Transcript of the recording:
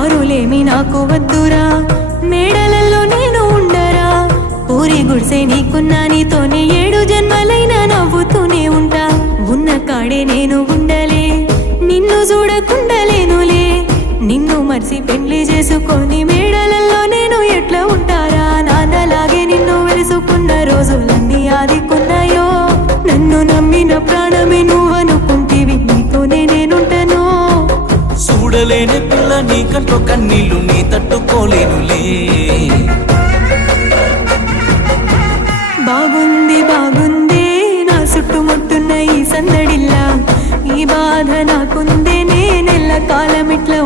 కారులేమి నాకు వద్దురా, మేడలల్లో నేను ఉండరా, ఊరి గుడిసే నీకున్నా, నీతోనే 7 జన్మలైనా నవ్వుతూనే ఉంటా. ఉన్న కాడే నేను ఉండలే, నిన్ను చూడకుండలేనులే, నిన్ను మర్చి పెళ్లి చేసుకొని మేడలల్లో నేను ఎట్లా ఉంటారా. నాన్నలాగే నిన్ను వెలుసుకున్న రోజులన్నీ ఆదుకున్నాయో, నన్ను నమ్మిన ప్రాణమే నువ్వనుకుంటివి, నీతోనే నేనుంటాను. చూడలేని పిల్ల నీ కంట్లో కన్నీళ్ళు నీ తట్టుకోలేనులే. బాగుంది బాగుందే నా చుట్టుముట్టున్న ఈ సందడిల్లా, ఈ బాధ నాకుందే, నేనెల్ల కాలం ఇట్లా